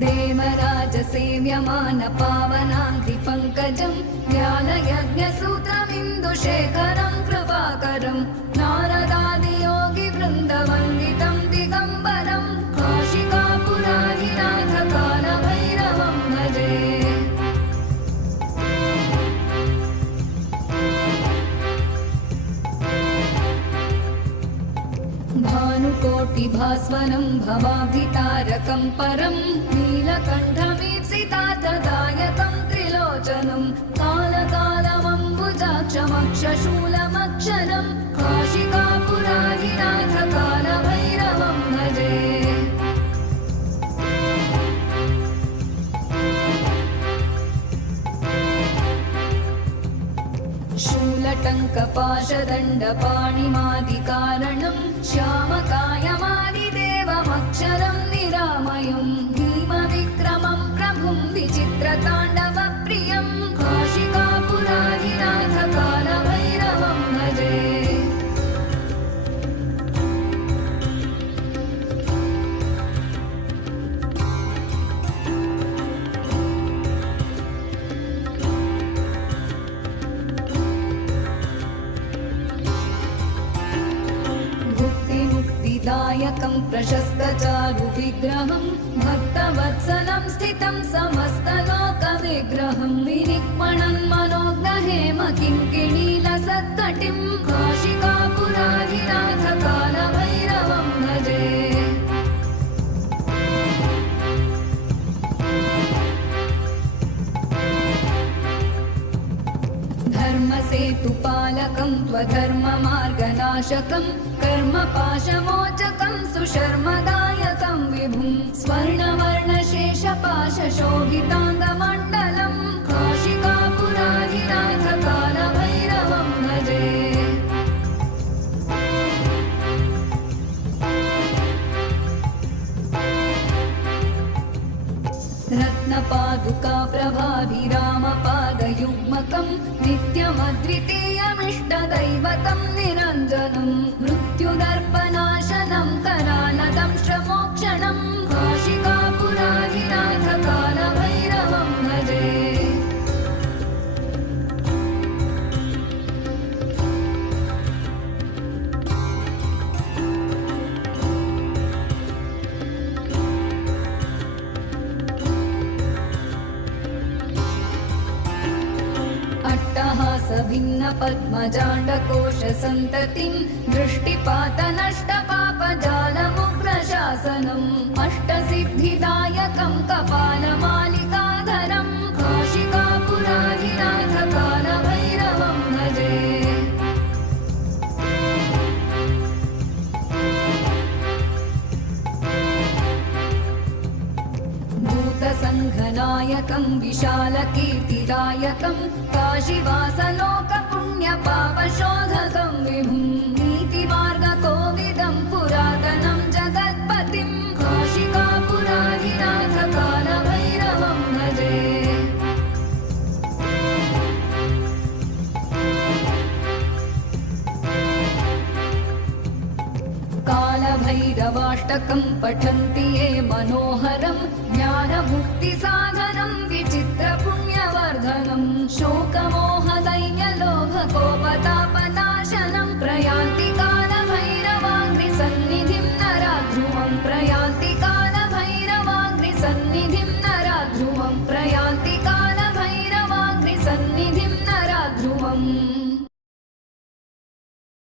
देवराजसेव्यमान पावनाङ्घ्रिपङ्कजं ज्ञानयज्ञसूत्रमिन्दुशेखरं कृपाकरं नारदादियोगिवृन्दवन्दितं दिगम्बरं काशिकापुराधिनाथकालभैरवं भजे। भानुकोटिभास्वरं भवाब्धितारकं परं नीलकण्ठमीप्सितार्थदायकं त्रिलोचनं कालकालमम्बुजाक्षमक्षशूलमक्षरं काशिकापुराधिनाथकालभैरवं भजे। शूलटङ्कपाशदण्डपाणिमादिकारणं श्यामकायमादिदेवमक्षरं निरामयं भीमविक्रमं प्रभुं विचित्रताण्डवप्रियं काशिकापुराधिनाथकालभैरवं भजे। दायकं प्रशस्तचारुविग्रहं भक्तवत्सलं स्थितं समस्तलोकविग्रहं विनिक्मणं मनोग्रहेम किङ्किणीलसत्कटिं काशिकापुराधिनाथकालभैरवं भजे। धर्मसेतुपालकं त्वधर्ममार्गनाशकं कर्मपाशमोचकं सुशर्मदायकं विभुं स्वर्णवर्णशेषपाशशोभिताङ्गमण्डलं काशिकापुराधिनाथकालभैरवं भजे। रत्नपादुकाप्रभाभिरामपादयुग्मकं नित्यमद्वितीयमिष्टदैवतं निरञ्जनं मृत्युदर्पनाशनं करालदंष्ट्रमोक्षणं काशिकापुराधिनाथकालभैरवं भजे। भिन्नपद्मजाण्डकोशसन्ततिं दृष्टिपातनष्टपापजालमुग्रशासनम् अष्टसिद्धिदायकं कपालमालिकाधरं काशिकापुराधिनाथकालभैरवं भजे। भूतसङ्घनायकं विशालकीर्तिदायकं काशीवासलोकपुण्यपापशोधकं विभुं नीतिमार्गकोविदं पुरातनं जगत्पतिं काशिकापुराधिनाथकालभैरवं भजे। कालभैरवाष्टकं पठन्ति ये मनोहरं ज्ञानमुक्तिसाधनं विचित्रपुण्यवर्धनं शोकमोहदैन्यलोभकोपता